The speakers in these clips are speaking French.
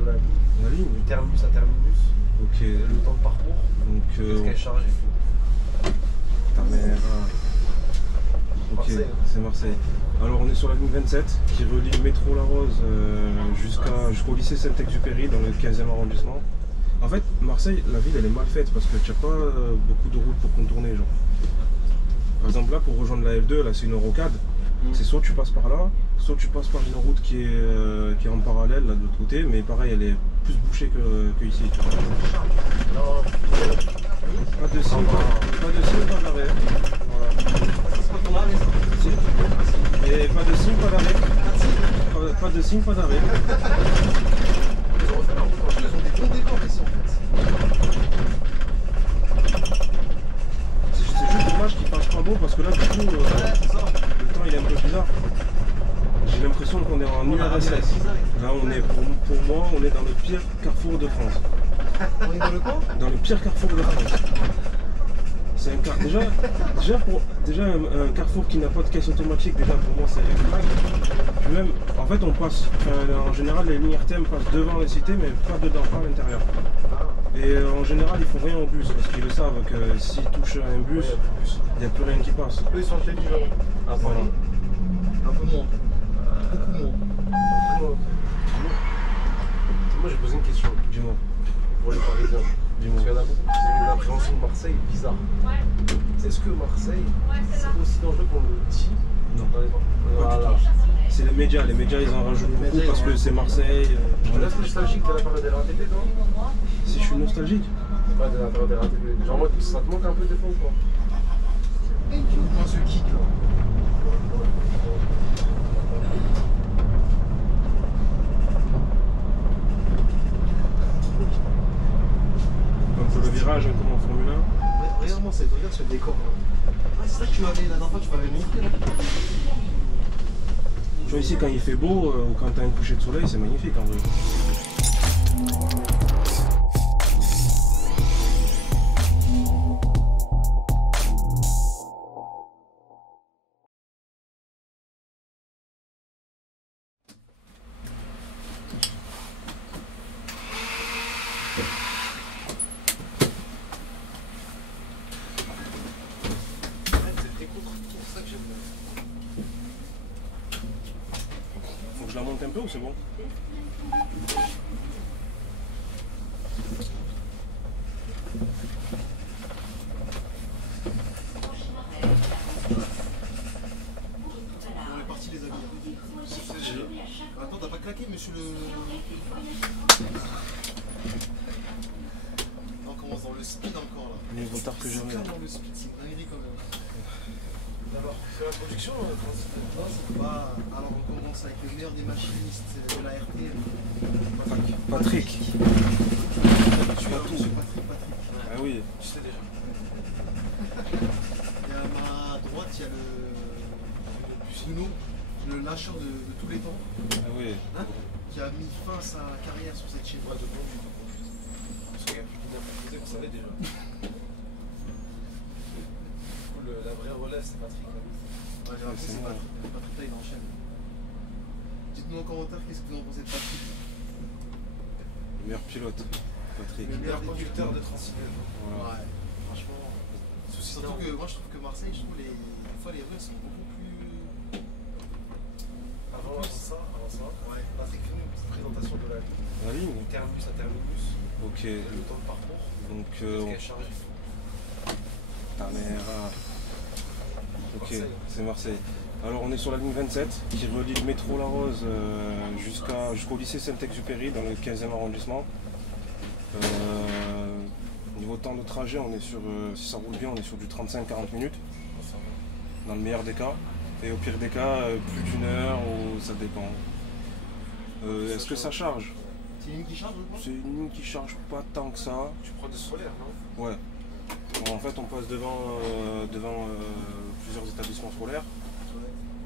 de la ligne. La ligne. Terminus à terminus. Ok. Le temps de parcours. Donc, Qu'est-ce qu'elle charge et tout. ta mère. Ok, Marseille. c'est Marseille. Alors on est sur la ligne 27 qui relie le métro La Rose jusqu'au lycée Saint-Exupéry dans le 15e arrondissement. En fait, Marseille, la ville elle est mal faite parce que tu n'as pas beaucoup de routes pour contourner. Genre. Par exemple là, pour rejoindre la L2, là c'est une rocade. C'est soit tu passes par là, soit tu passes par une route qui est en parallèle là de l'autre côté, mais pareil elle est plus bouchée que ici. Tu vois. Non. Pas de signe, pas d'arrêt. Voilà. C'est pas ton arrêt ça. Si. Et pas de signe, pas d'arrêt. Pas de signe, pas d'arrêt. Ils ont refait la route en plus, ils ont des bons décors ici en fait. C'est juste dommage qu'il fasse pas beau parce que là du coup Ouais, c'est ça. le temps il est un peu bizarre. J'ai l'impression qu'on est en URSS. Là on est pour moi on est dans le pire carrefour de France. On est dans le coin. Dans le pire carrefour de France. C'est un déjà un carrefour qui n'a pas de caisse automatique, déjà pour moi c'est réglable. Puis même, en fait on passe, en général les lignes RTM passent devant les cités mais pas dedans, pas à l'intérieur. Et en général ils font rien au bus parce qu'ils le savent que s'ils touchent un bus, il n'y a plus rien qui passe. Eux ils sont chez le numéro. Ah, Voilà. un peu moins. Beaucoup moins. Moi j'ai posé une question Dis-moi, pour les Parisiens. dis-moi. Parce qu'il y en a beaucoup qui ont une appréhension de Marseille bizarre. Est-ce que Marseille c'est aussi dangereux qu'on le dit Non. dans les Pas du tout. C'est les médias ils en rajoutent beaucoup médias, parce que c'est Marseille. Tu restes nostalgique de la période de la RATP toi? Si je suis nostalgique. Ouais, de la période de la RATP. Genre moi ça te manque un peu des fois ou quoi? Moi ce kick là. Donc le virage comme en Formule 1. Regarde-moi ça, regarde ce décor là. Ah c'est ça que tu m'avais la dernière fois, tu m'avais montré là. Tu vois ici quand il fait beau ou quand tu as un coucher de soleil, c'est magnifique en vrai. Faut que je la monte un peu ou c'est bon? On est parti les amis. Attends, t'as pas claqué monsieur le... On commence dans le speed encore là. Mais il vaut tard que jamais. Dans le speed, c'est une dinguerie quand même. D'abord, c'est la production Non, ça va. Alors on commence avec le meilleur des machinistes de la RT. Patrick. Tu as tout. Patrick. Ah oui. Tu sais déjà. Et à ma droite, il y a le Bruno, le lâcheur de tous les temps, Ah oui. qui a mis fin à sa carrière sur cette chaîne. Ouais, de conduite. Parce qu'il y a plus de bien vous savez déjà. La vraie relève, c'est Patrick. Ouais, j'ai l'impression que c'est moi. Patrick là, il enchaîne. Dites-nous en commentaire qu'est-ce que vous en pensez de Patrick. Le meilleur pilote, Patrick. Le meilleur conducteur de Transilien. Voilà. Ouais, franchement. Surtout que moi je trouve que Marseille, je trouve des fois les rues sont beaucoup plus. Avant ça, Ouais. Patrick, fais-nous une petite présentation de la ligne. La ligne. Terminus à terminus. Ok. Le temps de parcours. Donc Qu'est-ce qu'elle charge? ta mère. Ok, Marseille. c'est Marseille. Alors on est sur la ligne 27 qui relie le métro La Rose jusqu'au lycée Saint-Exupéry dans le 15e arrondissement. Niveau temps de trajet, on est sur, si ça roule bien, on est sur du 35-40 minutes, dans le meilleur des cas. Et au pire des cas, plus d'une heure ou ça dépend. Est-ce que ça charge? C'est une ligne qui charge ou pas? C'est une ligne qui charge pas tant que ça. Tu prends des solaires, non? Ouais. Bon, en fait, on passe devant plusieurs établissements scolaires.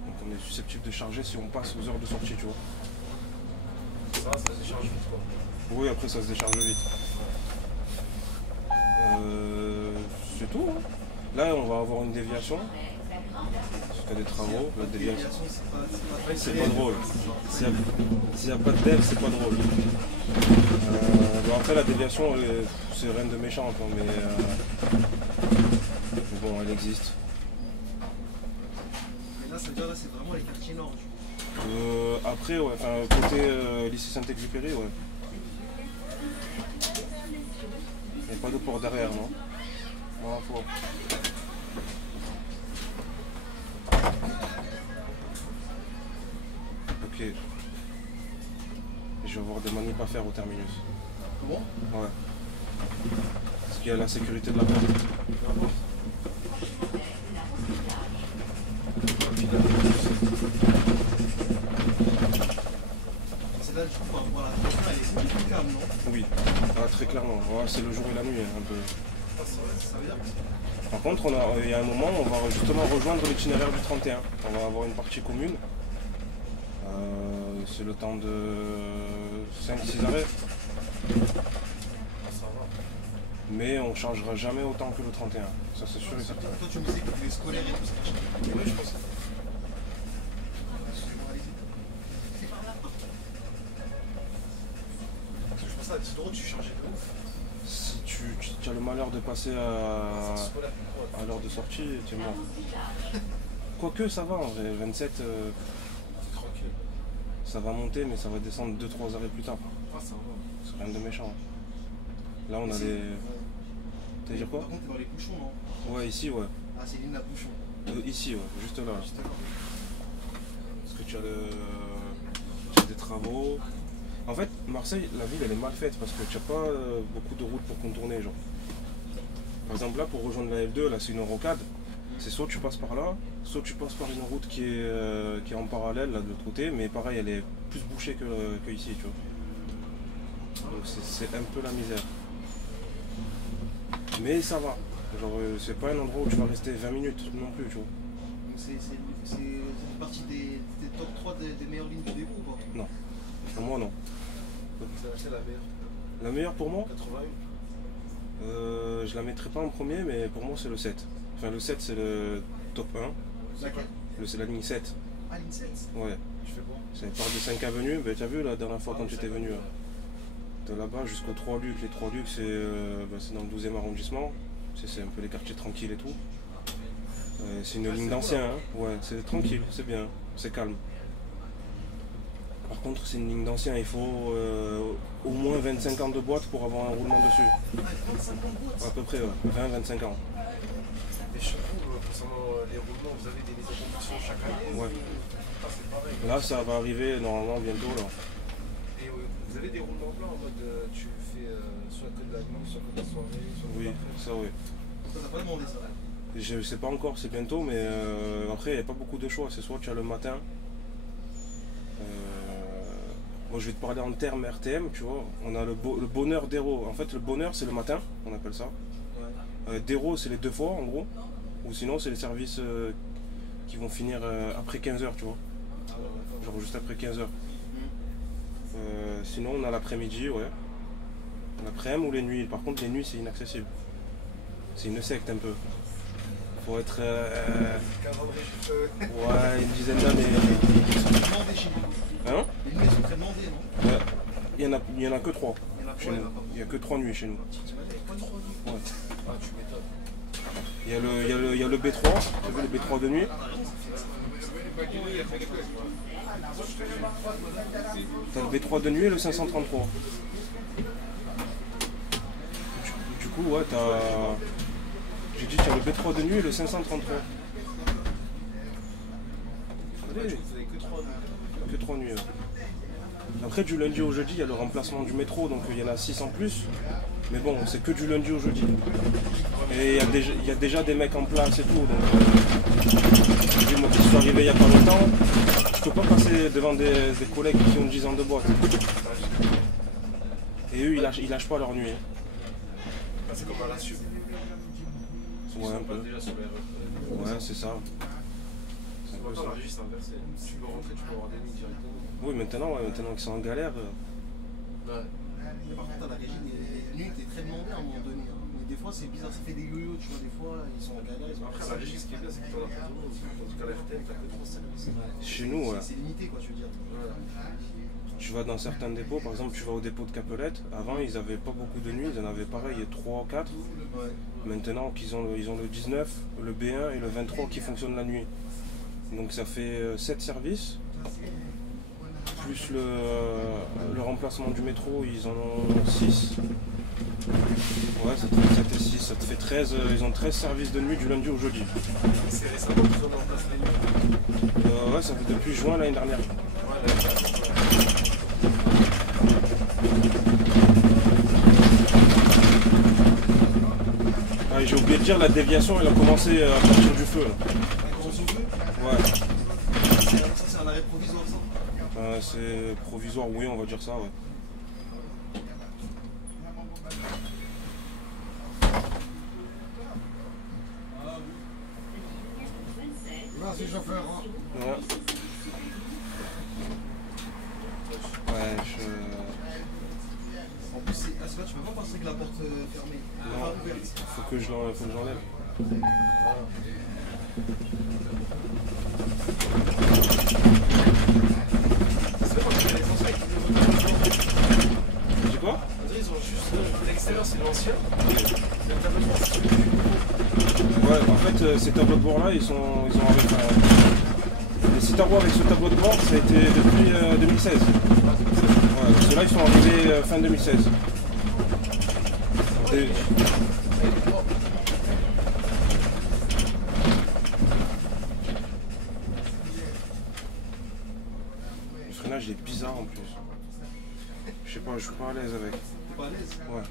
Donc on est susceptible de charger si on passe aux heures de sortie, tu vois. Ça se décharge vite quoi. Oui, après ça se décharge vite. C'est tout. Hein. Là, on va avoir une déviation. Parce qu'il y a des travaux, la déviation. C'est C'est pas drôle. S'il n'y a pas de dev, c'est pas drôle. Bon, après, la déviation, c'est rien de méchant, quoi, mais bon, elle existe. Mais là, ça veut dire là, c'est vraiment les quartiers nord. Après, ouais, enfin, côté lycée Saint-Exupéry, ouais. Il n'y a pas de port derrière, non? Non, faut. Ok. Je vais avoir des manips à faire au terminus. Comment? Ouais. Parce qu'il y a la sécurité de la porte. C'est là, du coup, voilà, elle est significable, non? Oui, très clairement. Ouais, c'est le jour et la nuit, un peu. Ça veut dire que Par contre, il y a un moment, on va justement rejoindre l'itinéraire du 31. On va avoir une partie commune. C'est le temps de 5-6 arrêts. Ça va. Mais on ne changera jamais autant que le 31. Ça, c'est sûr et certain. toi, tu me disais que les scolaires et tout, ça marche. Oui, je pense. Parce que je pense à 10 euros, tu chargeais de ouf. Si tu as le malheur de passer à l'heure de sortie, tu es mort. Quoique, ça va en vrai. 27, Tranquille. ça va monter, mais ça va descendre 2-3 arrêts plus tard. Ah, ça va. C'est rien de méchant. Là, on a des. T'as dit quoi? Par contre, t'es dans les bouchons, non? Ouais, ici, ouais. Ah, c'est l'île à bouchon. Ici, ouais, juste là. Juste là. Parce que tu as des travaux. En fait, Marseille, la ville, elle est mal faite parce que tu n'as pas beaucoup de routes pour contourner. Genre. Par exemple, là, pour rejoindre la L2, là, c'est une rocade. C'est soit tu passes par là, soit tu passes par une route qui est en parallèle, là, de l'autre côté. Mais pareil, elle est plus bouchée que ici, tu vois. Donc c'est un peu la misère. Mais ça va. Genre, c'est pas un endroit où tu vas rester 20 minutes non plus, tu vois. Donc c'est une partie des top 3 des meilleures lignes du dépôt ou pas? Non. Pour moi, non. C'est la meilleure. La meilleure pour moi, 81. je la mettrai pas en premier, mais pour moi, c'est le 7. Enfin, le 7, c'est le top 1. D'accord. C'est la ligne 7. Ah, ligne 7. Ouais. Tu fais quoi? C'est part de 5 avenues. Ben, tu as vu la dernière fois quand tu étais venu. De là-bas jusqu'aux 3 Lucs. Les 3 Lucs, c'est dans le 12e arrondissement. C'est un peu les quartiers tranquilles et tout. C'est une ligne d'ancien. Hein. Ouais, c'est tranquille, c'est bien, c'est calme. Par contre, c'est une ligne d'ancien. Il faut au moins 25 ans de boîte pour avoir un roulement dessus. Ah, 25 ans de boîte. À peu près, ouais. 20-25 ans. Et chez vous, concernant les roulements, vous avez des mises en condition chaque année? Ouais. Ah, c'est pareil. Là, ça va arriver normalement bientôt. Là. Et vous avez des roulements blancs en mode tu fais soit que de la nuit, soit que de la soirée, soit que de Oui, l'après. ça, oui. Ça t'a pas demandé ça? Je sais pas encore, c'est bientôt, mais après, il n'y a pas beaucoup de choix. C'est soit tu as le matin. Moi, je vais te parler en termes RTM, tu vois. On a le bonheur d'Hérault. En fait, le bonheur, c'est le matin, on appelle ça. Ouais. D'Hérault, c'est les 2 fois, en gros. Ou sinon, c'est les services qui vont finir après 15h, tu vois. Ah ouais, d'accord. Genre juste après 15h. Sinon, on a l'après-midi, ouais. L'après-midi ou les nuits. Par contre, les nuits, c'est inaccessible. C'est une secte un peu. Faut être. Calendrier juste. Ouais, une dizaine d'années. Ils sont très demandés chez nous. Hein? Les nuits, ils sont très demandés, non? Ouais. Il y en a que 3 Il y en a chez pas, nous. Il n'y a que 3 nuits chez nous. Tu m'as dit, pas de 3 nuits. Ouais. Ah, tu m'étonnes. Il y a le B3, tu as vu le B3 de nuit? T'as le B3 de nuit et le 533. Du coup, ouais, j'ai dit, tu as le B3 de nuit et le 533. Allez, Vous avez que 3 nuits. que 3 nuits. Ouais. Après, du lundi au jeudi, il y a le remplacement du métro, donc il y en a 6 en plus. Mais bon, c'est que du lundi au jeudi. Et il y a déjà des mecs en place et tout. Donc, moi qui suis arrivé il n'y a pas longtemps, je peux pas passer devant des collègues qui ont 10 ans de boîte. Et eux, ils lâchent pas leur nuit. Ah, c'est comme à la SUV. Ouais, un peu. Déjà sur les Ouais, c'est ça. C'est un peu Maintenant, ça. la régie, c'est inversé. Tu peux rentrer, tu peux avoir des nuits directement. Oui, maintenant qu'ils sont en galère. Ouais. Mais par contre, à la régie, les nuits étaient très demandées à un moment donné. Hein. des fois c'est bizarre, ça fait des yo-yo, tu vois, des fois ils sont en galère, ils ont Après, la régie, ce qui est bien, c'est que tu en as pour tout le monde. Tandis qu'à la RTM, t'as que 3 services. Chez nous, ouais. C'est limité, quoi, tu veux dire. Voilà. Tu vas dans certains dépôts, par exemple, tu vas au dépôt de Capelette. Avant, ils n'avaient pas beaucoup de nuits, ils en avaient pareil, 3 ou 4. Ouais. Maintenant, ils ont le 19, le B1 et le 23 qui fonctionnent la nuit. Donc ça fait 7 services. Plus le remplacement du métro, ils en ont 6. Ouais, ça te fait 7 et 6, ça te fait 13. Ils ont 13 services de nuit du lundi au jeudi. C'est récemment qu'ils ont mis en place les nuits. Ouais, ça fait depuis juin l'année dernière. Ouais, là, Ah, j'ai oublié de dire, la déviation elle a commencé à partir du feu. Là. Ouais. Ça c'est un arrêt provisoire ça. C'est provisoire, oui, on va dire ça, ouais. Merci chauffeur. Ouais. Ouais, En plus c'est là tu peux pas passer avec la porte fermée. Non, Pas ouverte. faut que je l'enlève. c'est vrai que les anciens qui développent. C'est quoi? Ils ont juste. L'extérieur, c'est l'ancien. Le tableau de bord, c'est celui du Ouais, en fait, ces tableaux de bord là, ils ont avec. Les Citaro avec ce tableau de bord, ça a été depuis 2016. Ouais, parce que là, ils sont arrivés fin 2016. Et- Le freinage il est bizarre en plus. Je sais pas, je suis pas à l'aise avec. T'es pas à l'aise. Ouais.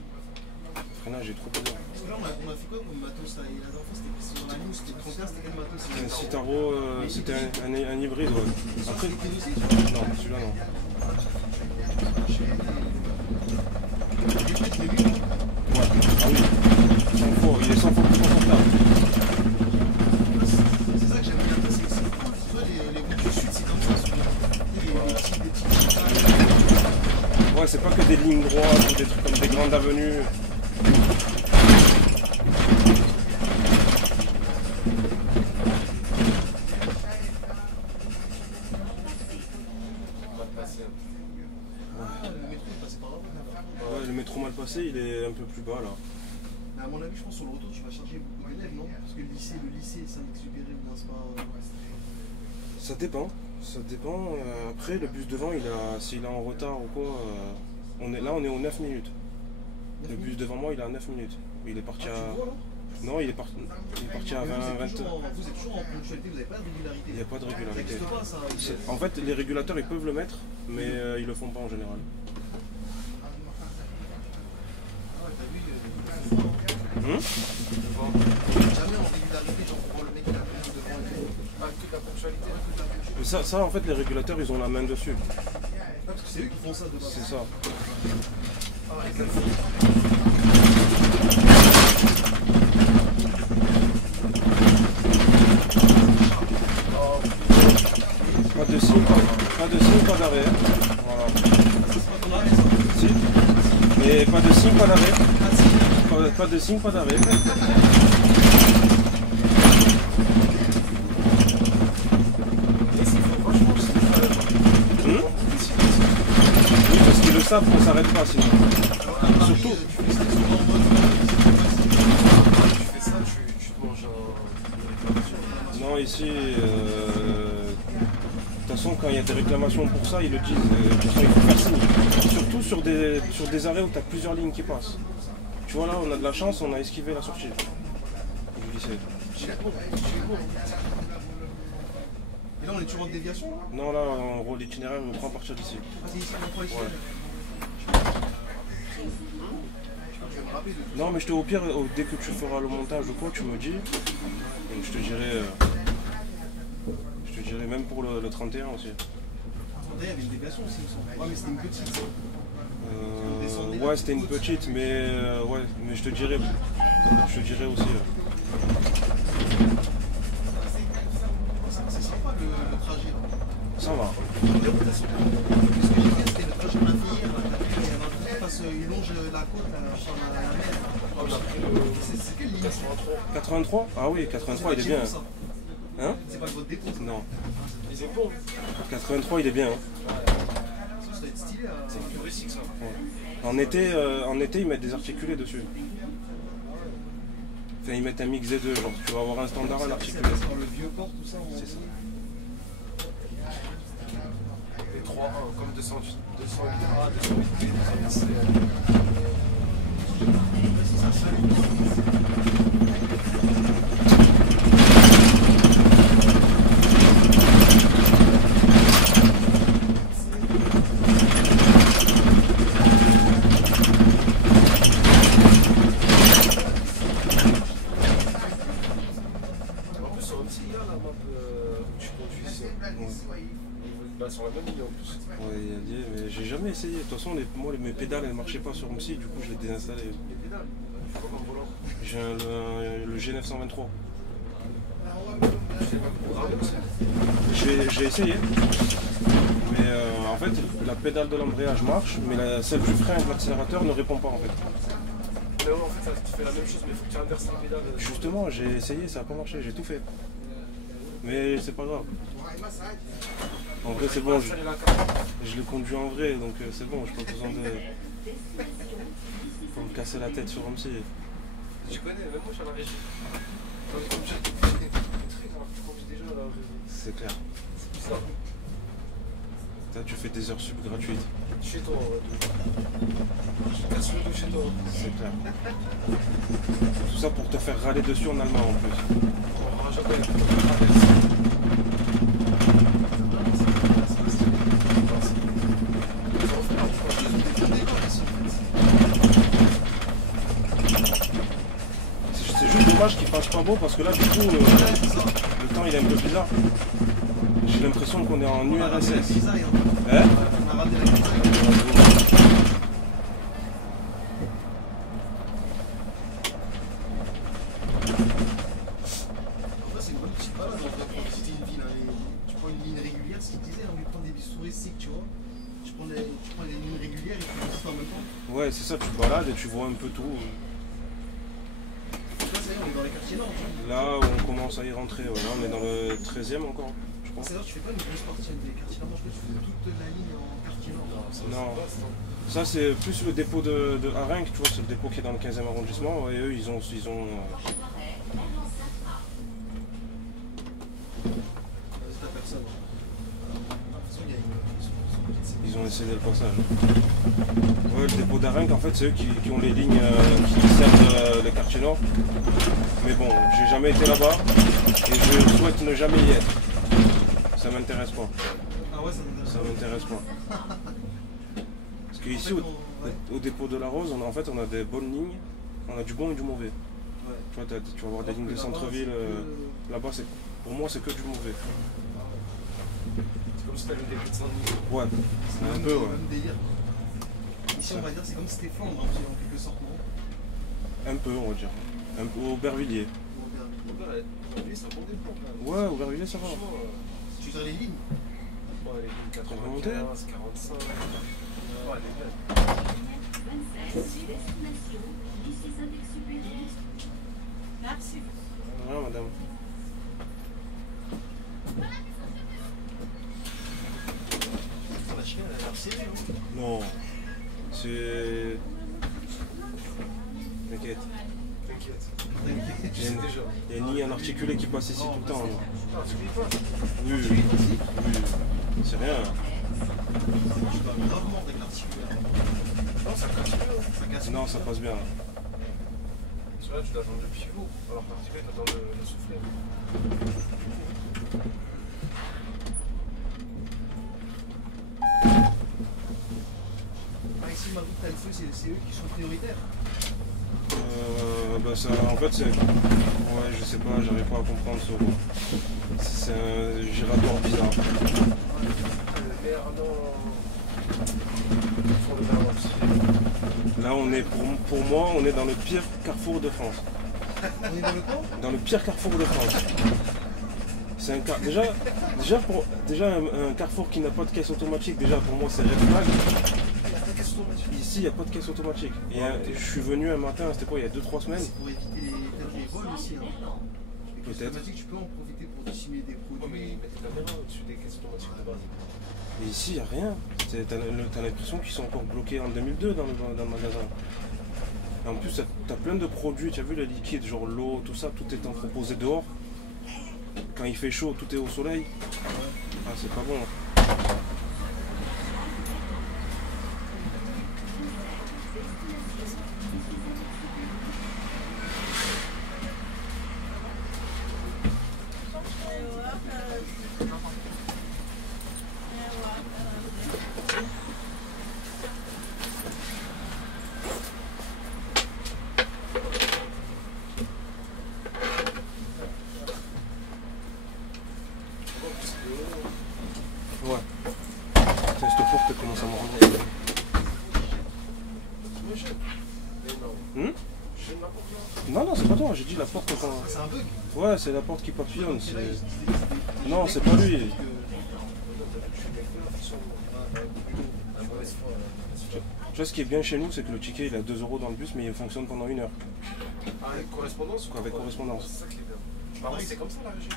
Le freinage est trop bizarre. Parce que là on a fait quoi comme matos là? Et la dernière fois c'était dans la news, c'était 31, c'était quel matos? Un Citaro, c'était un hybride, ouais. Après, C'était aussi, tu vois? non, celui-là non. Ouais, ah oui. 100 fois, il est 100 fois plus confortable. C'est ça que j'aime bien, c'est cool. Tu vois, les routes du sud, c'est comme ça souvent. Des petits Ouais, c'est pas que des lignes droites ou des trucs comme des grandes avenues. On va te passer un peu. le métro est passé par là. Ouais, le métro mal passé, il est un peu plus bas là. Mais à mon avis, je pense sur le retour, tu vas charger beaucoup d'élèves, non? Parce que le lycée, Saint-Exupéry, bien, c'est pas. Ça dépend. Ça dépend. Après, le bus devant, s'il est en retard ou quoi, on est aux 9 minutes. Le bus devant moi, il est à 9 minutes. Il est parti Tu à. le vois là? Non, il est parti à 20, 20. Vous êtes toujours en ponctualité, vous n'avez pas de régularité. Il n'y a pas de Ça régularité. n'existe pas ça. En fait, les régulateurs, ils peuvent le mettre, mais ils le font pas en général. Ah ouais, t'as vu, jamais en régularité, genre pour le mec qui a le devant et tout. Pas que de la ponctualité. Mais ça, en fait, les régulateurs, ils ont la main dessus. Ah, parce que c'est eux qui font ça de base. C'est ça. Ah, avec la foule. Pas de signe, pas d'arrêt. Voilà. On arrête ça. Si. Mais pas de signe, pas d'arrêt. Pas de signe, pas d'arrêt. Et s'il faut franchement, c'est Oui, parce qu'ils le savent qu'on s'arrête pas sinon. Surtout. Tu fais ça souvent en mode. tu fais ça, tu te manges un. Non, ici, de toute façon, quand il y a des réclamations pour ça, ils le disent. De toute façon, il faut faire signe. Surtout sur des arrêts où tu as plusieurs lignes qui passent. Tu vois là, on a de la chance, on a esquivé la sortie du lycée. Et là, on est toujours en déviation là? Non, là, on roule l'itinéraire, on prend à partir d'ici. Ah, c'est ici qu'on prend ici. Ouais. Tu vas me rappeler de. Non, mais je te au pire, dès que tu feras le montage ou quoi, tu me dis. Donc je te dirai. Même pour le 31 aussi. Il y avait une déviation aussi, il me semble. Ouais, mais c'était une petite. Ouais, c'était une petite, mais ouais, mais je te dirai aussi. C'est sympa le trajet. Ça va. Ce que j'ai fait, c'était le trajet de ma fille. Il y avait un truc qui passe, il longe la côte, la mer. On a pris le C'est quelle ligne 83. 83? Ah oui, 83 il est bien. Ça. Hein? C'est pas votre dépôt, ça. Non. Les épaules. 83 il est bien. Hein. Ça doit être stylé. C'est plus rustique ça. En été, ils mettent des articulés dessus. Enfin, ils mettent un mix des deux, genre tu vas avoir un standard, un articulé. C'est dans le vieux port, tout ça. C'est ça. Les 3-1 comme 208. 208A, 208B, 208C. Bah, sur la même ligne en plus. Ouais, il a dit, mais j'ai jamais essayé. De toute façon, moi, mes pédales, elles marchaient pas sur MC, du coup, je les ai désinstallées. Les pédales. Comme un volant. J'ai le G923. J'ai essayé. Mais en fait, la pédale de l'embrayage marche, mais celle du frein et de l'accélérateur ne répond pas en fait. Mais ouais, en fait, ça, tu fais la même chose, mais il faut que tu inverses la pédale. Justement, j'ai essayé, ça n'a pas marché, j'ai tout fait. Mais c'est pas grave. En vrai, c'est bon, je l'ai conduit en vrai, donc c'est bon, j'ai pas besoin de. Faut me casser la tête sur MC. Je connais, même moi je suis à la régie. Comme j'ai des trucs, tu conduis déjà à la régie. C'est clair. C'est bizarre. Là, tu fais des heures sub gratuites. Chez toi, ouais. Je casse le dos chez toi. C'est clair. Tout ça pour te faire râler dessus en allemand en plus. On rajoute avec le C'est juste dommage qu'il fasse pas beau parce que là du coup le temps il est un peu bizarre. J'ai l'impression qu'on est en URSS. Hein? On a raté la grisaille. C'est une bonne petite balade pour visiter une ville. Tu prends une ligne régulière, ce qu'il disait, on lui prend des bus touristiques, tu vois. Tu prends des lignes régulières et tu visites en même temps. Ouais, c'est ça, tu te balades et tu vois un peu tout. Là, ça y est, on est dans les quartiers nord. Tu vois. Là on commence à y rentrer, ouais. Là on est dans le 13e encore, je crois. C'est là, tu fais pas une grosse partie des quartiers nord. Je pense que tu fais toute la ligne en quartier nord. Non. Ça c'est plus le dépôt de Harenc, tu vois, c'est le dépôt qui est dans le 15e arrondissement. Et eux ils ont T'as personne. ils ont essayé le passage. Ouais, le dépôt d'Arenc, en fait, c'est eux qui ont les lignes qui servent le quartier nord. Mais bon, j'ai jamais été là-bas et je souhaite ne jamais y être. Ça m'intéresse pas. Ah ouais, ça m'intéresse. Ça m'intéresse pas. Parce qu'ici, au dépôt de la Rose, on a des bonnes lignes, on a du bon et du mauvais. Ouais. Tu vois, tu vas avoir des lignes de centre-ville. Là-bas, pour moi, c'est que du mauvais. C'est comme si t'avais des prix de Saint-Denis. Ouais, C'est un peu, ouais. même délire. Ici, on va dire, c'est comme si c'était Flandre, en quelque sorte, non? Un peu, on va dire. Un peu Aubervilliers. Lui, c'est un bon dépôt quand même. Ouais, Aubervilliers, ça va. Franchement, Tu tires les lignes? ouais, les lignes 95, 45. Ouais, elle est belle. 27, destination, lycée Saint-Exupéry. Merci. Voilà, madame. La chienne, elle a l'air serrée, non? Non. C'est. T'inquiète. T'inquiète. Il y a une- Déjà. il y a une ligne en articulé qui passe ici tout le temps. Là. Ah, tu lis pas. Oui, oui. C'est rien. Je dois gravement avec l'articulaire. Non, ça casse mieux. Ça casse. Non, ça passe bien. Sur là, tu dois attendre le pivot. Alors que l'articulé, t'attends le soufflet. Ah, ici, ma route, t'as le feu, c'est eux qui sont prioritaires. Bah ça, en fait, c'est. Ouais, je sais pas, j'arrive pas à comprendre ce mot. C'est un giratoire bizarre. Mais pour le Berlin aussi. Là, on est, pour moi, on est dans le pire carrefour de France. On est dans le camp? Dans le pire carrefour de France. C'est un déjà un carrefour qui n'a pas de caisse automatique, déjà pour moi c'est red flag. Ici, il n'y a pas de caisse automatique. Et je suis venu un matin, c'était quoi, il y a 2-3 semaines? C'est pour éviter les vols aussi. Hein. Peut-être. Tu peux en profiter pour dissimuler des produits. Ouais, mais ils mettent des caméras au-dessus des caisses automatiques de base. Et ici, il n'y a rien. T'as l'impression qu'ils sont encore bloqués en 2002 dans le magasin. Et en plus, t'as plein de produits, tu as vu le liquide, genre l'eau, tout ça, tout est proposé dehors. Quand il fait chaud, tout est au soleil. Ah, c'est pas bon. Ouais. Tiens, cette porte commence à me rendre. Non, non, c'est pas toi, j'ai dit la porte quand. C'est un bug. Ouais, c'est la porte qui papillonne. Non, c'est pas lui. Tu vois, ce qui est bien chez nous, c'est que le ticket il a 2 € dans le bus, mais il fonctionne pendant 1 heure. Ah, avec correspondance ou Avec correspondance. C'est ça qui est bien. Par contre, c'est comme ça la régie.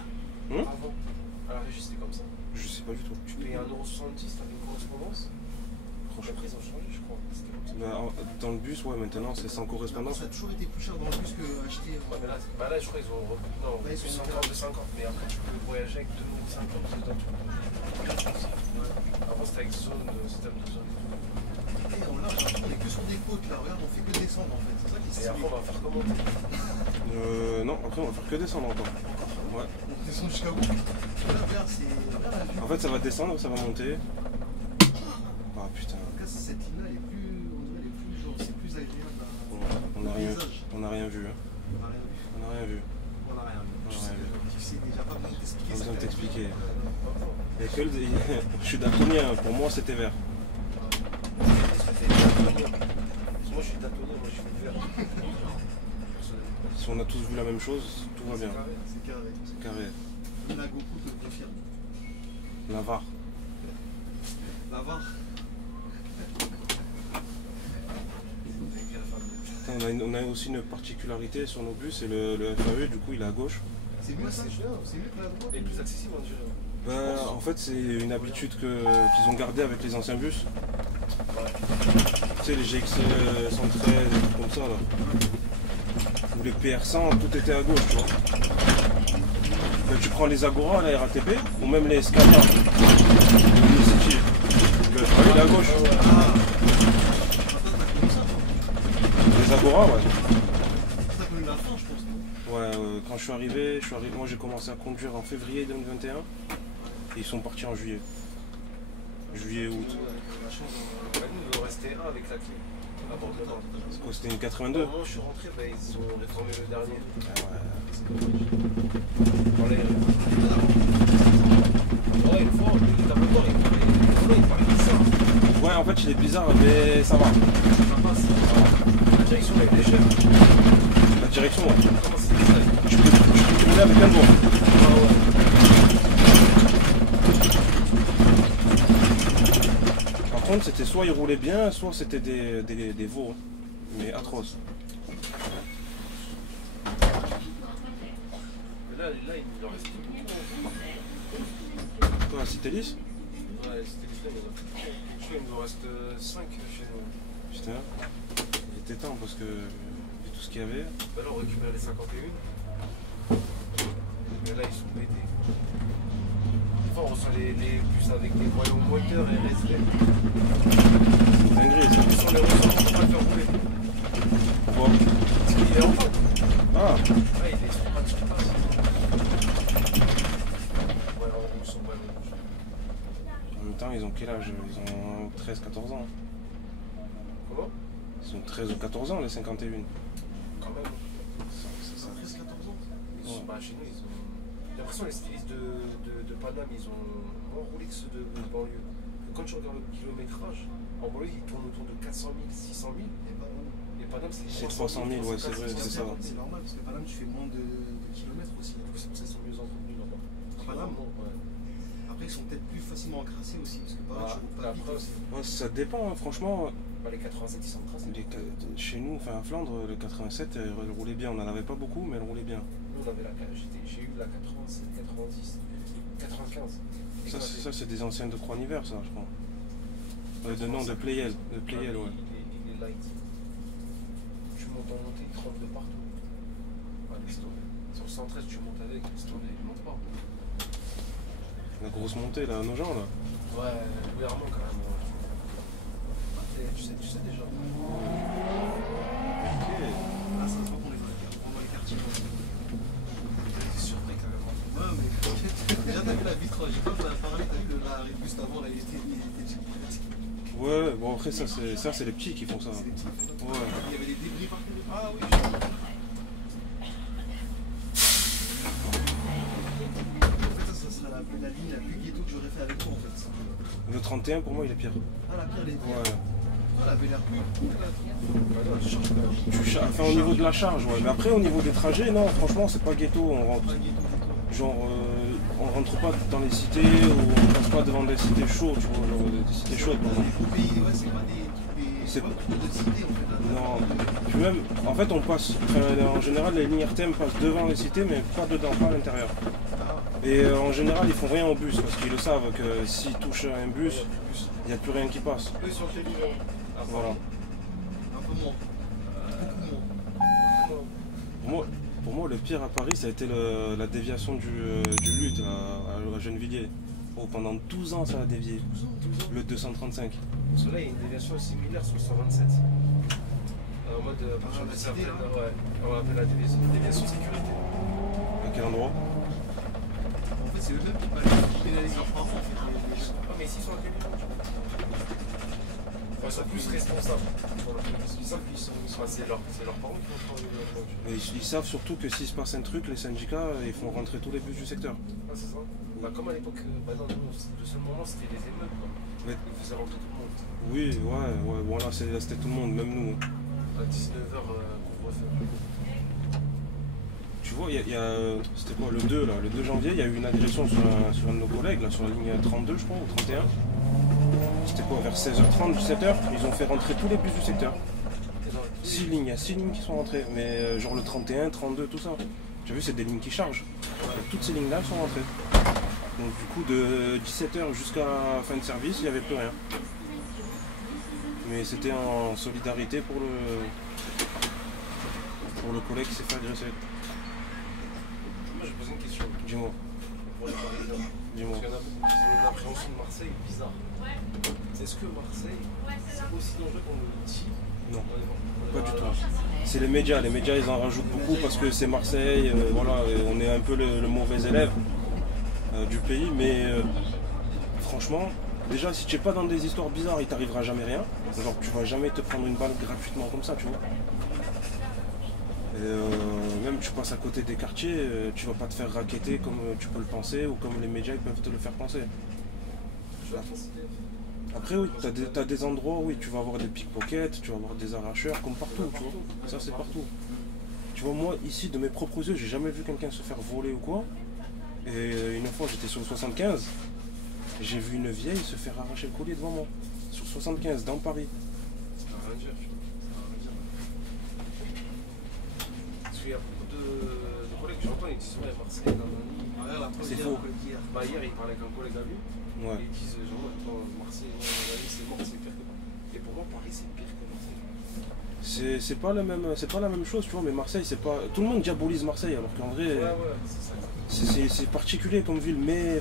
Avant. À la régie, c'était comme ça. Je sais pas du tout. Tu payais 1,70 €, t'avais une correspondance. Après, ils ont changé, je crois. C'était comme ça. Dans le bus, ouais, maintenant c'est sans correspondance. Ça a toujours été plus cher dans le bus que acheter. Ouais, mais là, je crois qu'ils ont repris. Non, Là, ils sont 50 de 50. Mais après, tu peux voyager avec 2,50 € dedans. Avant, c'était avec zone, système de zone. Et là, on est que sur des côtes là. Regarde, on fait que descendre en fait. C'est ça qui est Et après, stylé. on va faire comment? Non, après on va faire que descendre encore. Ouais. On descend jusqu'à où? Là, regarde, c'est. Regarde la vue. En fait, ça va descendre, ça va monter. Ah putain. En tout cas, cette ligne-là, elle est plus. On dirait, elle est plus genre. C'est plus agréable. On n'a rien, on a rien vu. Hein. On n'a rien vu. On n'a rien vu. On n'a rien vu. On a rien vu. Tu sais déjà pas besoin de t'expliquer. Pas ça. besoin de t'expliquer. Et que je suis daltonien, pour moi c'était vert. Moi, je suis daltonien, moi, je suis vert. Si on a tous vu la même chose, tout va bien. C'est carré. C'est carré. La GoPro te le confirme. La VAR. La VAR. On a aussi une particularité sur nos bus, c'est le FAE, du coup il est à gauche. C'est mieux ça, c'est mieux que la droite. Et plus accessible, on dirait. Bah, en fait, c'est une habitude qu'ils ont gardée avec les anciens bus. Tu sais, les GX 113, des trucs comme ça là. Ou les PR100, tout était à gauche, tu vois. Bah, tu prends les Agora, la RATP, ou même les Scala, le City. Le FAE, il est à gauche. Les Agora, ouais. T'as connu la fin, je pense. Ouais, quand je suis arrivé, moi j'ai commencé à conduire en février 2021 et ils sont partis en juillet. Juillet, août. La chance, nous, il nous restait un avec la clé. À bord dedans. C'est quoi, c'était une Au 82? moment où je suis rentré, bah, ils ont réformé le dernier. Ah Dans les... Ouais, une fois, le tableau bord, il parlait de ça. ouais. Ouais, en fait il est bizarre, mais ça va. Ça passe. La direction, elle est légère. La direction, ouais. Comment c'est ça? Tu peux rouler avec un doigt. Ah ouais. Par contre, c'était soit il roulait bien, soit c'était des veaux. Hein. Mais atroces. Mais là, il en reste beaucoup. Toi, la Citélis? Ouais, c'était les flingues, il y en a plus. Je crois qu'il nous en reste 5 chez nous. Putain, il était temps parce que vu tout ce qu'il y avait. Bah là, on récupère les 51. Mais là, ils sont pétés. Enfin, on reçoit les bus avec des voyants moteurs et RSV. Dinguerie, ça. Ils sont les reçoit pour pas le faire rouler. Pourquoi? Parce qu'il est en fin. Ah, Ah, il est sur pas de surface. Ouais, en rouge, sont pas rouges. en même temps, ils ont quel âge? Ils ont 13-14 ans. Comment? Ils ont 13 ou 14 ans, les 51. Quand même. C'est ça. 13-14 ans. Ils sont, bah, chez nous, ils ont. J'ai l'impression que les stylistes de Paname, ils ont moins roulé que ceux de banlieue. Quand tu regardes le kilométrage, en banlieue, ils tournent autour de 400 000, 600 000. Et Paname, c'est 300 000, ouais, c'est vrai, c'est ça. C'est normal parce que Paname, tu fais moins de kilomètres aussi. C'est pour ça qu'ils sont mieux entretenus là-bas. Paname, ouais. après, après, ils sont peut-être plus facilement encrassés aussi. Parce que pareil, tu roules pas vite. Après, c'est- Ouais, ça dépend, hein, franchement. les 87 ils sont tracés. Chez nous, enfin à Flandre, le 87, elle roulait bien. On n'en avait pas beaucoup, mais elle roulait bien. Nous on avait j'ai eu la 87, 90, 95. Ça c'est des anciennes de Croix-Niver, ça, je crois. De nom de Playel. De Playel, ouais. Il est light. Tu montes en montée, il tremble de partout. Ah, laisse tomber. Sur le 113, tu montes avec, laisse tomber, il monte pas. La grosse montée, là, à nos gens, là. Ouais, légèrement quand même. Tu sais déjà. Ok. Ah, ça se voit qu'on les a dans les quartiers. T'es surpris quand même. Ouais, mais en fait, déjà t'as vu la vitre, j'ai pas parlé, t'as vu la juste avant, là, il était déjà pratique. Ouais, bon après ça c'est les petits qui font ça. C'est les petits. Ouais. Il y avait des débris partout. Ah oui, En fait, ça sera la ligne la plus ghetto que j'aurais fait avec toi, en fait. Le 31 pour moi il est pire. Ah, la pire, elle est pire. Ouais. Elle avait l'air plus cool, là. bah non, tu charges pas. Enfin au niveau de la charge, ouais. Mais après au niveau des trajets, non, franchement c'est pas ghetto, on rentre. Pas ghetto, ghetto. Genre on rentre pas dans les cités ou on passe pas devant des cités chaudes, tu vois, genre des cités chaudes par exemple. Les pays, ouais, c'est pas C'est- pas beaucoup de cités, en fait. Là. Non. Puis même, en fait on passe, en général les lignes RTM passent devant les cités mais pas dedans, pas à l'intérieur. Et en général ils font rien au bus parce qu'ils le savent que s'ils touchent un bus, il n'y a plus rien qui passe. Eux sur quel niveau? Voilà. Un peu moins. Beaucoup moins. Pour moi, le pire à Paris, ça a été la déviation du LUT à Gennevilliers. Oh, pendant 12 ans, ça a dévié. Le 235. Parce que là, il y a une déviation similaire sur le 127. En mode, à partir de la ça, cité, là. ouais, on appelle la déviation sécurité. À quel endroit? En fait, c'est eux-mêmes qui pénalisent leurs parents, en fait. Ah, mais s'ils sont intelligents, tu vois. Enfin, ils sont plus responsables. Voilà. Ils savent qu'ils sont. Enfin, c'est leurs parents qui font changer de la voiture. Mais ils savent surtout que s'il se passe un truc, les syndicats, ils font rentrer tous les bus du secteur. Ah, c'est ça. Bah, comme à l'époque, bah non, nous, le seul moment, c'était les émeutes, quoi. Mais- Ils faisaient rentrer tout le monde. Oui, ouais, bon là c'était tout le monde, même nous. À 19h, couvre-feu. Tu vois, c'était quoi, le 2 là, le 2 janvier, il y a eu une agression sur un de nos collègues, là, sur la ligne 32 je crois, ou 31. C'était quoi, vers 16h30, 17h, ils ont fait rentrer tous les bus du secteur. 6 lignes, il y a 6 lignes qui sont rentrées, mais genre le 31, 32, tout ça. Tu as vu, c'est des lignes qui chargent. Et toutes ces lignes-là sont rentrées. Donc du coup, de 17h jusqu'à fin de service, il n'y avait plus rien. Mais c'était en solidarité pour le collègue qui s'est fait agresser. Moi, je posé une question Dis-moi, pour les Parisiens. dis-moi. Parce qu'il y en a beaucoup qui ont une appréhension de Marseille bizarre. Est-ce que Marseille, c'est aussi dangereux qu'on le dit? Non, On est pas du voilà. tout. C'est les médias ils en rajoutent beaucoup parce que c'est Marseille, voilà, et on est un peu le mauvais élève du pays, mais franchement, déjà si tu n'es pas dans des histoires bizarres, il t'arrivera jamais rien. Genre tu vas jamais te prendre une balle gratuitement comme ça, tu vois. Et, même tu passes à côté des quartiers, tu vas pas te faire racketter comme tu peux le penser ou comme les médias ils peuvent te le faire penser. Je vais penser. Après oui, t'as des endroits où oui, tu vas avoir des pickpockets, tu vas avoir des arracheurs, comme partout, tu vois. Ça c'est partout. Tu vois, moi ici de mes propres yeux, j'ai jamais vu quelqu'un se faire voler ou quoi. Et une fois j'étais sur le 75, j'ai vu une vieille se faire arracher le collier devant moi. Sur 75, dans Paris. Ça va rien dire, tu vois. Ça va rien dire. Parce qu'il y a beaucoup de collègues que j'entends, ils disent ouais, Marseille, C'est faux. Bah, hier, il parlait avec un collègue à lui. Ouais. Et ils disent genre, attends, Marseille, c'est mort, c'est pire que Paris. Et pour moi, Paris, c'est pire que Marseille. C'est pas la même chose, tu vois, mais Marseille, c'est pas. Tout le monde diabolise Marseille, alors qu'en vrai, Ouais, c'est ça. c'est particulier comme ville, mais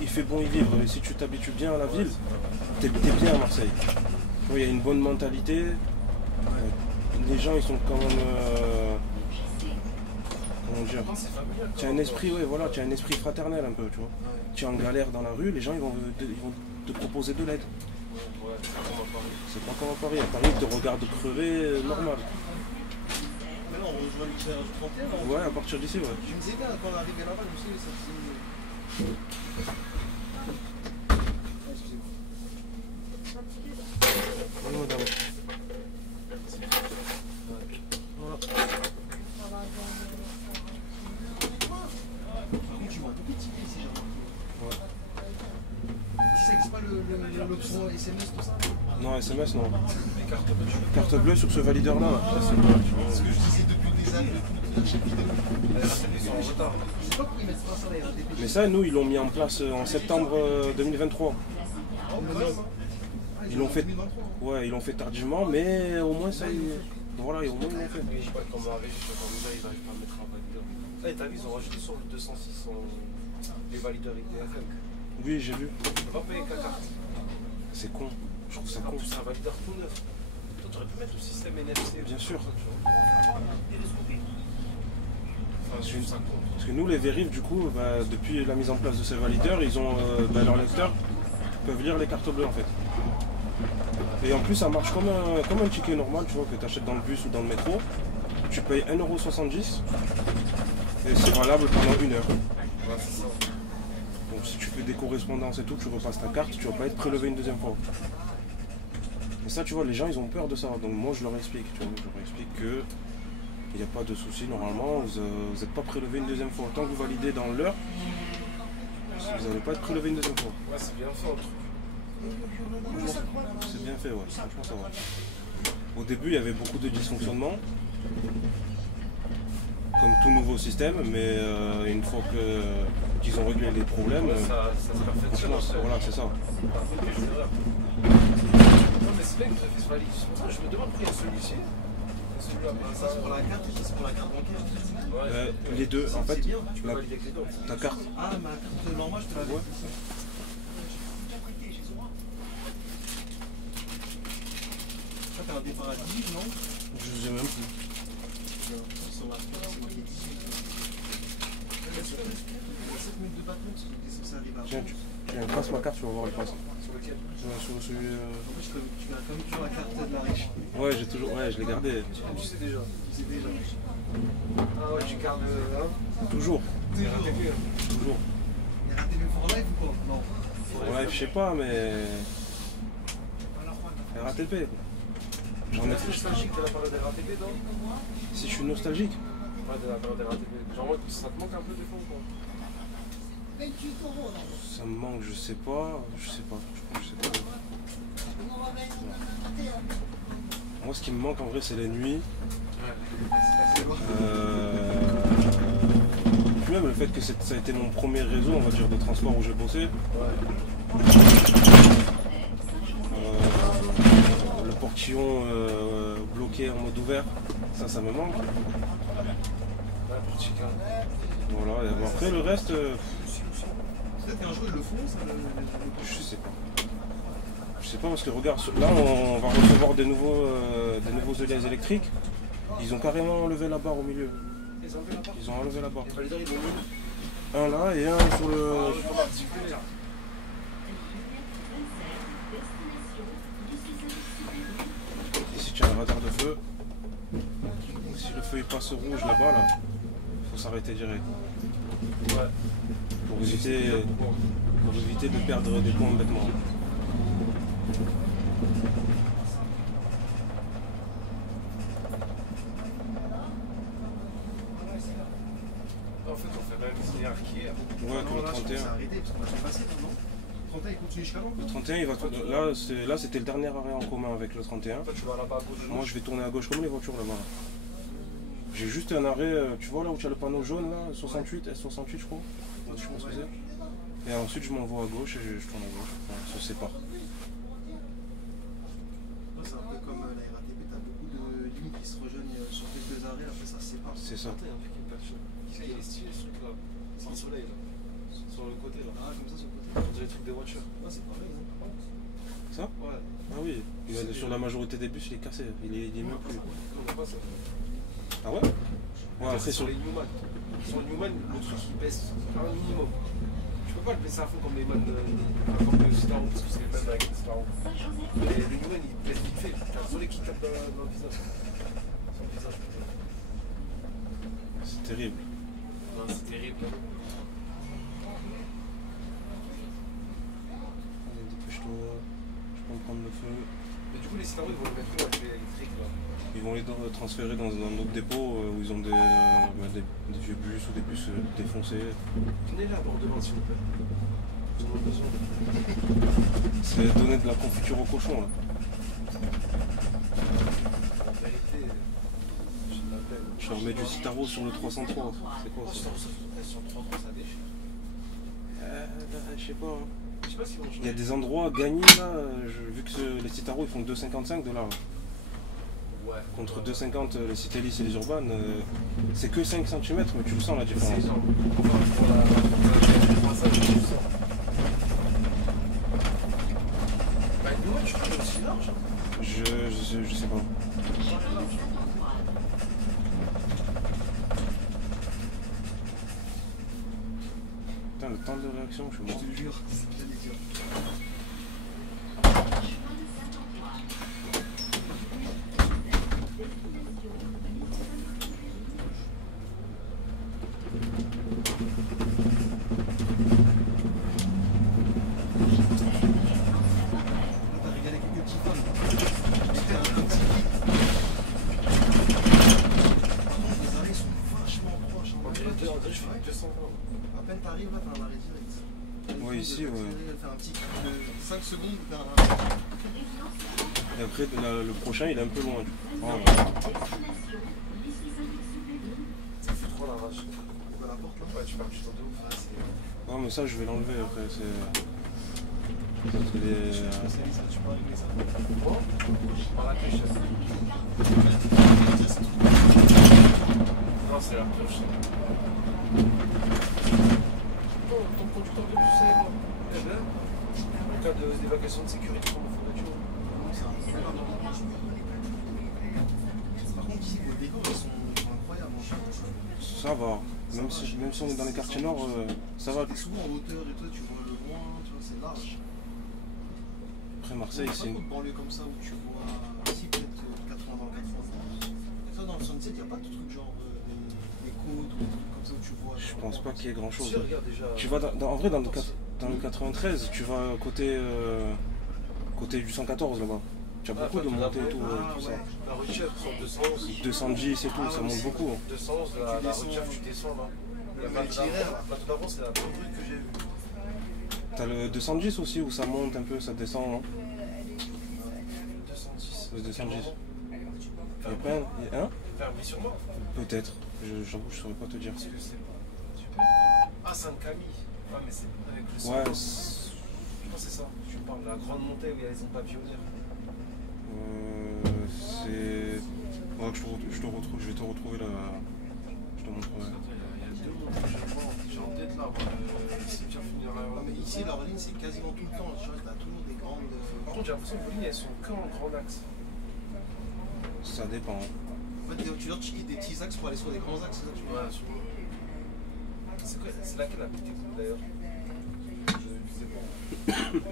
il fait bon y vivre. Et si tu t'habitues bien à la ville, t'es bien à Marseille. Tu vois, il y a une bonne mentalité. Les gens, ils sont quand même. Comment dire? Non, c'est familial. Tu as un esprit, ouais, voilà, tu as un esprit fraternel un peu, tu vois. Tu es en galère dans la rue, les gens ils vont te proposer de l'aide. Ouais, c'est pas comme à Paris. C'est pas comme à Paris. À Paris, ils te regardent crever normal. Mais non, on rejoint le 31 là. Ouais, à partir d'ici, ouais. Je me disais bien quand on arrivait là-bas, je me suis dit, ça faisait. Oui, madame. Voilà. Par contre, tu vois beaucoup de tickets ici, j'ai remarqué. Ouais. SMS, non. Les cartes bleues, tu veux Carte bleue sur ce valideur-là. C'est ce que je disais depuis des années, depuis chaque vidéo. Les RATP sont en retard. Je sais pas pourquoi ils mettent pas ça la RATP. Mais ça, nous, ils l'ont mis en place en septembre 2023. Ils l'ont fait. 2023. Ouais, ils l'ont fait tardivement, mais au moins ça. Voilà, et au moins ils l'ont fait. Mais je sais pas comment arriver sur le formulaire, ils n'arrivent pas à mettre un valideur. Là, t'as vu, ils ont rajouté sur le 206 les valideurs IDFM. Oui, j'ai vu. Tu peux pas payer qu'à carte. C'est con. Je trouve ça En con. plus, c'est un valideur tout neuf. Toi, tu aurais pu mettre le système NFC. Bien sûr. Enfin, je trouve ça con. Parce que nous, les vérifs, du coup, bah, depuis la mise en place de ces valideurs, ils ont leurs lecteurs peuvent lire les cartes bleues en fait. Et en plus, ça marche comme un ticket normal, tu vois, que tu achètes dans le bus ou dans le métro. Tu payes 1,70 € et c'est valable pendant 1 heure. Ouais, c'est ça. Donc si tu fais des correspondances et tout, tu repasses ta carte, tu vas pas être prélevé une deuxième fois. Et ça, tu vois, les gens, ils ont peur de ça. Donc moi, je leur explique, tu vois, je leur explique que il n'y a pas de souci, normalement, vous n'êtes pas prélevé une deuxième fois. Tant que vous validez dans l'heure, vous n'allez pas être prélevé une deuxième fois. Ouais, c'est bien fait, entre. C'est bien fait, ouais, franchement, ça va. Au début, il y avait beaucoup de dysfonctionnements, comme tout nouveau système, mais une fois qu'ils ont réglé les problèmes, Ça se perfectionne. franchement, voilà, c'est ça. Non, mais c'est bien que vous avez fait ce valide. C'est pour ça que je me demande pourquoi il y a celui-ci. Et celui-là, pas Ça, c'est pour la carte et ça, c'est pour la carte bancaire. Ouais. Les deux, en fait, C'est bien. Tu peux valider avec les deux. ta carte, Ah, ma carte normale, je te l'avais. ouais. Ça, t'as un départ à 18, non? Je sais même plus. Sur la carte, c'est marqué 18. 7 minutes de battement, c'est censé arriver à Tiens, tu passes ma carte, tu vas voir le passe. Sur lequel Sur celui. En fait, tu as comme toujours la carte de la riche. Ouais, je l'ai gardé. Tu sais déjà. Tu sais déjà. Ah ouais, tu gardes. Hein Toujours, C'est RATP. toujours. Il y a RATP for life ou pas? Non. Ouais, je sais pas, mais. RATP. J'en ai On est fait. nostalgique de la période des RATP, non? Si je suis nostalgique. Ouais, de la période des RATP. Genre, moi, ça te manque un peu des fois ou pas? Ça me manque, je sais pas. Je sais pas. Je sais pas. Moi, ce qui me manque en vrai, c'est les nuits. Puis même le fait que ça a été mon premier réseau, on va dire, de transport où j'ai bossé. Le portillon bloqué en mode ouvert, ça me manque. Ouais, pour Chica. Voilà, et après le reste, Peut-être qu'un jour ils le font, ça. je sais pas. Je sais pas parce que regarde, là on va recevoir des nouveaux élias électriques. Ils ont carrément enlevé la barre au milieu. Ils ont enlevé la barre. Ils ont enlevé la barre. Les valideurs, ils l'ont mis. Un là et un sur le. Comme articulaire. Ici tu as un radar de feu. Si le feu il passe au rouge là-bas, là, faut s'arrêter direct. Ouais. Pour éviter de perdre des points bêtement. En fait, on fait même une hiérarchie. Ouais, comme le là, je pense que 31. c'est arrêté parce qu'on va se passer maintenant. 31, il continue jusqu'à quand? Le 31, il va là c'était le dernier arrêt en commun avec le 31. Toi, tu vas là-bas à gauche. Moi je vais tourner à gauche comme les voitures là-bas. J'ai juste un arrêt, tu vois là où tu as le panneau jaune là, 68, S68 je crois. Je pense que c'est. Et ensuite je m'envoie à gauche et je tourne à gauche. Enfin, on se sépare. C'est un peu comme la RATP, t'as beaucoup de lignes qui se rejoignent sur quelques arrêts, après ça se sépare. C'est ça. Attends, il y a un truc qui me perturbe. Il est stylé ce truc là. C'est le soleil là. Sur le côté là. Ah, comme ça sur le côté. On dirait le truc des voitures. Ah, c'est pareil, hein. Ça? Ouais. Ah oui. Sur la majorité des bus il est cassé. Il est même plus. On n'a pas ça. Ah ouais? Ouais, après sur les Newman. Sur le Newman, le truc il baisse un minimum. Tu peux pas le baisser à fond comme les man comme le Staro, parce que c'est les mêmes avec le Staro. Mais les Newman ils baissent vite fait. T'as le soleil qui tape dans le visage. Sur le visage. C'est terrible. Non, c'est terrible. Allez, dépêche-toi. Je peux me prendre le feu. Mais du coup, les Staro ils vont le mettre où avec les électriques là? Ils vont les transférer dans un autre dépôt où ils ont des vieux bus ou des bus défoncés. Venez là, Bordeaux, s'il vous plaît. Ils en ont besoin. C'est donner de la confiture au cochon là. Je remets du Citaro sur le 303. C'est quoi ça? Sur 3-3, ça déchire. Je sais pas. Hein. Je sais pas s'ils vont changer. Il y a des endroits gagnés là, vu que les Citaro ils font 2,55 $. Ouais. Contre 2,50 les Citélis et les Urbanes, c'est que 5 cm, mais tu le sens la C'est différence. énorme. Enfin, pour la passage, je trouve ça. Bah, une noix, tu peux aussi large. Je sais pas. Putain, le temps de réaction, je suis Je mort. te jure, c'est ce que j'allais dire. Là, t'as régalé quelques petits fans. C'était un petit pic. Par contre, les arrêts sont vachement proches. On dirait que je fais 220. À peine t'arrives là, t'as un arrêt direct. Ouais, ici, ouais. Faire un petit clic de 5 secondes, t'as un. Et après, le prochain il est un peu loin. Oh, Ça fait trop la rage. Ouvre la porte là. Ouais, tu pars du temps de ouf. non, mais ça je vais l'enlever après. C'est les- Tu peux régler ça. Bon, par la pêche. Non, c'est la pioche. Oh, ton conducteur de bus, c'est moi. Eh ben, en cas d'évacuation de sécurité, on me faut la tuer. Par contre, ici, vos décors, ils sont incroyables. Ça va. Même si on est dans les quartiers nord, ça va. T'es souvent en hauteur et toi, tu vois le loin, tu vois, c'est large. Après Marseille, c'est Il une... n'y a pas trop de banlieue comme ça où tu vois. Ici, peut-être 80 dans le 91. Et toi, dans le 77, il n'y a pas de trucs genre des côtes ou des trucs comme ça où tu vois. Je pense pas qu'il y ait grand chose. Si, regarde déjà. Tu vas en vrai dans le 93, tu vas côté du 114 là-bas. Tu as beaucoup de montées et tout, tout ça. La Rochelle, sur 211. 210 et tout, ça monte beaucoup. Hein. 211, la Rochelle, tu descends là. Le itinéraire, là. Tout d'avant, c'est la première rue que j'ai vue. T'as le 210 aussi où ça monte un peu, ça descend, non? 210. Le 210. Et après, hein? Faire vie sur moi. Peut-être. J'avoue, je saurais pas te dire. Parce que c'est. Ah, Sainte-Camille. Ah, mais c'est avec le sang. Ouais, Je pense que c'est ça. Tu parles de la grande montée où il y a les ondes pavillonnaires. c'est... Ouais, je vais te retrouver là. Je te montrerai. Il y a deux montées que je vois. J'ai en tête là, le cimetière funéraire. Non, mais ici, leur ligne, c'est quasiment tout le temps. Tu vois, t'as toujours des grandes. Par contre, j'ai l'impression que vos lignes, elles sont que en grand axe. Ça dépend. En fait, tu leur checker des petits axes pour aller sur des grands axes, c'est ça que tu vois. Ouais, sûrement. C'est quoi? C'est laquelle la plus technique d'ailleurs? Je sais pas.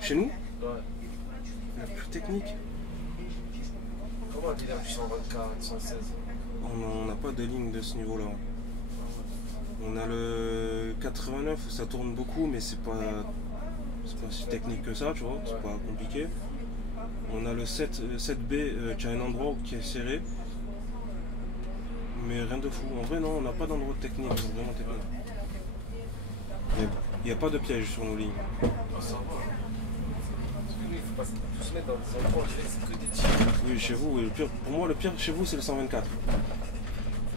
Chez nous, Ouais. la plus technique, Comment un délire du 124, 116? on n'a pas de ligne de ce niveau-là. On a le 89 où ça tourne beaucoup, mais c'est pas si technique que ça, tu vois, c'est pas compliqué. On a le 7B qui a un endroit qui est serré, mais rien de fou. En vrai, non, on n'a pas d'endroit technique, vraiment technique. Il n'y a pas de piège sur nos lignes. Ah, ça va. Parce que nous, il faut pas tous se mettre dans des endroits où on dirait que c'est que des tirs. Oui, chez vous, oui, pour moi, le pire chez vous, c'est le 124.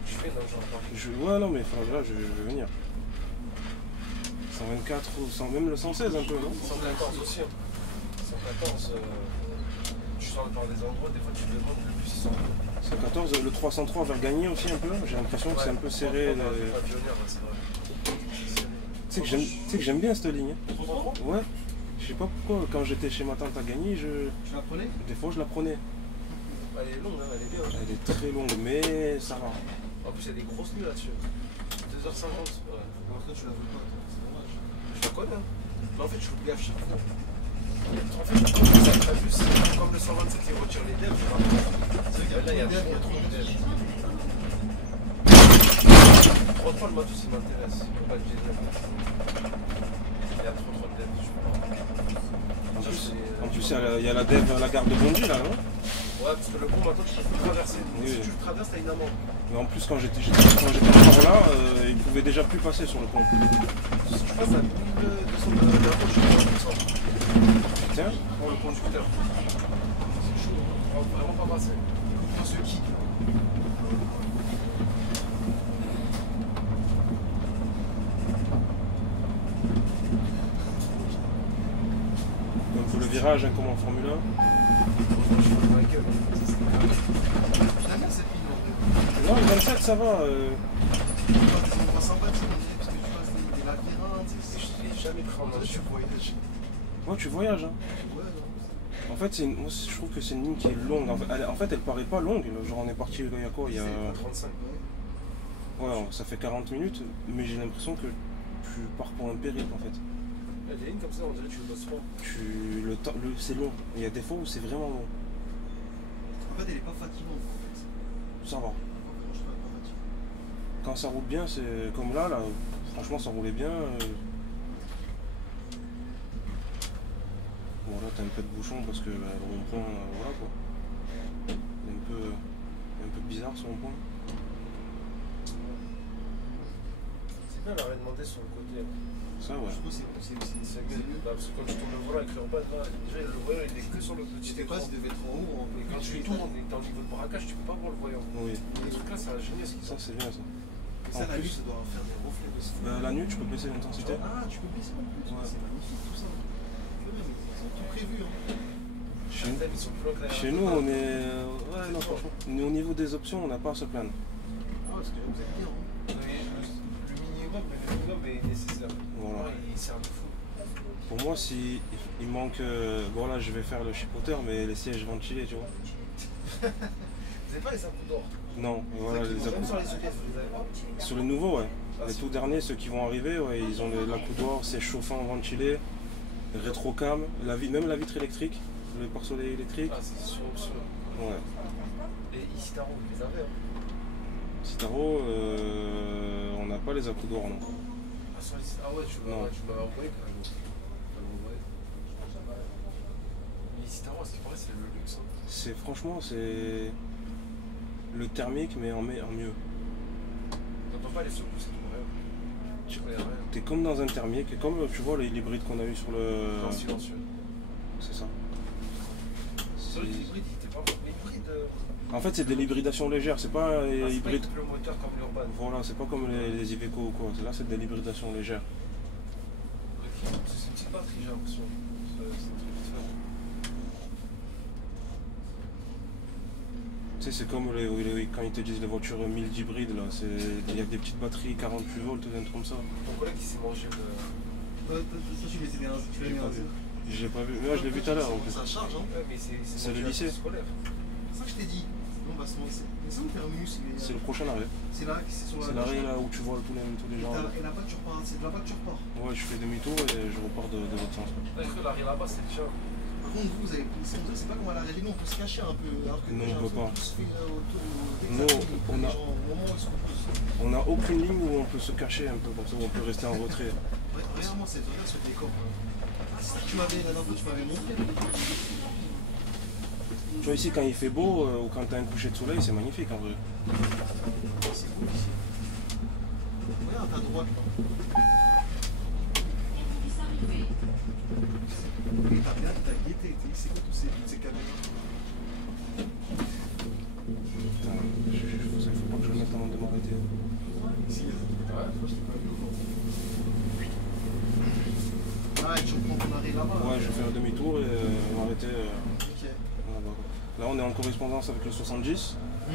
Je fais dans le genre. Ouais, non, mais enfin, là, je vais venir. 124 ou même le 116 un peu, non? 114 aussi. 114, tu sors dans des endroits, des fois tu te demandes le plus 100. 114, le 303 vers Gagny aussi un peu, j'ai l'impression que c'est un peu serré. Tu sais que j'aime bien cette ligne. Ouais, je sais pas pourquoi, quand j'étais chez ma tante à Gagny, Tu la prenais? des fois je la prenais. Elle est longue, hein, elle est bien. Elle est très longue, mais ça va. En plus, il y a des grosses nuits là-dessus. 2h50. Ouais. Alors que tu la veux pas, toi, c'est dommage. Je la connais, hein. Mais en fait, je l'oublie à chaque fois. En fait, comme ça, t'as vu, c'est comme le 127 qui retire les devs, je rappelle. C'est vrai qu'il y a Là, il y a trop de devs. 33 le matos, il m'intéresse. Il faut pas que j'ai des devs. Il y a trop de devs, je peux pas. En plus, il y a la dev à la gare de Bondy là, non? Ouais, parce que le pont maintenant, tu peux plus traverser. Oui. Si tu le traverses, t'as une amende. Mais en plus, quand j'étais encore là, il pouvait déjà plus passer sur le pont. Si tu passes à 1200 de la route, je crois, Tiens, pour le conducteur. C'est chaud, hein. On peut vraiment pas passer. ce qui. Donc le virage, hein, comme en Formule 1. Finalement, cette ligne en vrai. Non, le 27, ça va. Tu passes des endroits sympathiques, on dirait, parce que tu passes des labyrinthes, Je l'ai jamais pris en main. tu voyages. Ouais, tu voyages. Hein. Ouais, non. En fait, moi, je trouve que c'est une ligne qui est longue. En fait, elle paraît pas longue. Genre, on est parti il y a quoi, il y a... C'est 35. Ouais, ça fait 40 minutes, mais j'ai l'impression que tu pars pour un périple en fait. Il y a des lignes comme ça, on dirait que tu le bosses pas. C'est long. Il y a des fois où c'est vraiment long. En fait, elle est pas fatigante en fait. Ça va. Franchement, je trouve elle pas fatigante. Quand ça roule bien, c'est comme là, franchement, ça roulait bien. Bon, là, t'as un peu de bouchon parce que le rond-point, voilà quoi. Il est un peu bizarre ce rond-point. C'est bien, elle aurait demandé sur le côté. Ça, ouais. Je trouve que C'est mieux. Là, parce que quand tu tournes le volant avec l'urban, là, déjà le voyant il est que sur le petit je sais pas écran. s'il devait être en haut ou en Et quand tu tournes et que t'es en niveau de braquage, tu peux pas voir le voyant. Oui, Les trucs là, ça a gêné ce qu'ils ça sont. c'est bien ça. Et ça, En la plus- nuit, ça doit faire des reflets de ce La nuit, tu peux baisser l'intensité. Ah, tu peux baisser en plus. Ouais. C'est magnifique tout ça. Ils ont tout prévu. Hein. Chez, Ils sont plus loin que la chez nous, on est. Ouais, non, franchement. Au niveau des options, on n'a pas à se plaindre. Ah, parce que là, vous êtes bien. Hein. Le minimum est nécessaire. Voilà. Il sert de fou. Pour moi, si il manque. Bon, là, je vais faire le chipoteur, mais les sièges ventilés, tu vois. Vous n'avez pas les impôts d'or? Non, voilà, les Même sur accoudoirs. les EDF, vous avez pas? Sur les nouveaux, ouais. Les tout derniers, ceux qui vont arriver, ouais, ils ont l'accoudoir, siège chauffant ventilé, rétrocam, même la vitre électrique, le pare-soleil électrique. Ah, c'est sur option. Ouais. Et ici, Taro, vous les avez? Hein. Citaro, on n'a pas les accoudoirs, non. Ah ouais, tu m'avais envoyé quand même. Mais ici, Taro, ce qui paraît, c'est le luxe. Hein. Franchement, c'est le thermique, mais en mieux. T'entends pas les secousses, c'est tout rien. Tu connais rien. T'es comme dans un thermique, et comme tu vois l'hybride qu'on a eu sur le. Non, silencieux. C'est ça. Sur l'hybride, il était pas bon. L'hybride. En fait, c'est de l'hybridations légères, c'est pas C'est pas hybride. le moteur comme l'Urban. Voilà, c'est pas comme les Iveco ou quoi. Là, c'est de l'hybridation légère. C'est une petite batterie, j'ai l'impression. C'est un truc différent. Tu sais, c'est comme quand ils te disent les voitures 1000 hybrides, là. Il y a des petites batteries 48 volts, un truc comme ça. Ton collègue, il s'est mangé le. Ça, tu les as mis J'ai pas vu. J'ai pas vu. Mais là, je l'ai vu tout à l'heure en plus. Ça charge, hein. Ouais, mais C'est le mangé lycée. scolaire. C'est ça que je t'ai dit. Non, bah, c'est le terminus. C'est le prochain arrêt. C'est là, c'est sur la. C'est l'arrêt là où tu vois tous les gens. Et là-bas, tu repars. C'est de là-bas que tu repars. Ouais, je fais demi-tour et je repars de l'autre sens. Là, il faut l'arrière là-bas, c'est déjà. Par contre, vous avez. C'est pas comme à la régie, nous, on peut se cacher un peu. Alors que Non, les on gens peut pas. sont tous fait autour Nous, on a- Au moment où ils se reposent. On n'a aucune ligne où on peut se cacher un peu comme ça, où on peut rester en retrait. Regarde-moi cette zone-là, ce décor. Ah, c'est ça que tu m'avais, la dernière fois, tu m'avais montré. Tu vois ici quand il fait beau ou quand t'as un coucher de soleil, c'est magnifique en vrai. C'est cool ici. Regarde à ta droite là. Oui, t'as bien, t'as guetté. C'est quoi toutes ces caméras? Putain, faut pas que je le mette avant de m'arrêter. Ici, Ouais, je t'ai pas vu au fond. ah, tu reprends ton arrêt là-bas. Ouais, je vais faire demi-tour et m'arrêter. Ok. Là-bas. Là, on est en correspondance avec le 70. Hum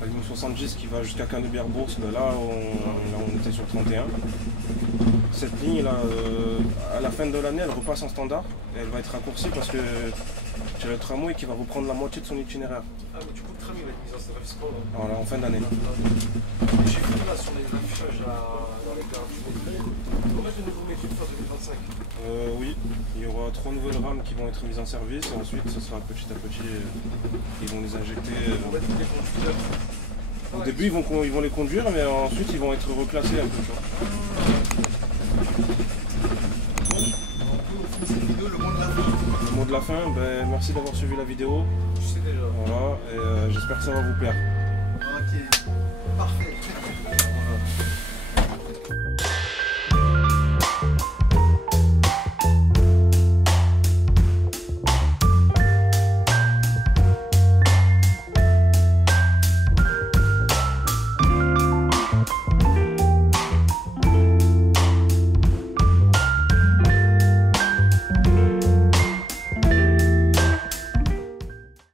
La ligne 70 qui va jusqu'à Canebière-Bourse. Là, on était sur le 31. Cette ligne, là, à la fin de l'année, elle repasse en standard. Et elle va être raccourcie parce que j'ai le tramway qui va reprendre la moitié de son itinéraire. Ah, mais du coup, le tram, il va être mis en service quand là? Voilà, en fin d'année. J'ai vu là sur les affichages dans les gares du métro. On va mettre le nouveau métro fin 2025. Oui, il y aura 3 nouvelles rames qui vont être mises en service et ensuite ce sera petit à petit, ils vont les injecter. On va mettre les conducteurs. Au début ils vont les conduire mais ensuite ils vont être reclassés un peu. Tu vois. On fait cette vidéo, le mot de la fin. Le mot de la fin, ben, merci d'avoir suivi la vidéo. Je sais déjà. Voilà, et j'espère que ça va vous plaire. Ok. Parfait. Voilà.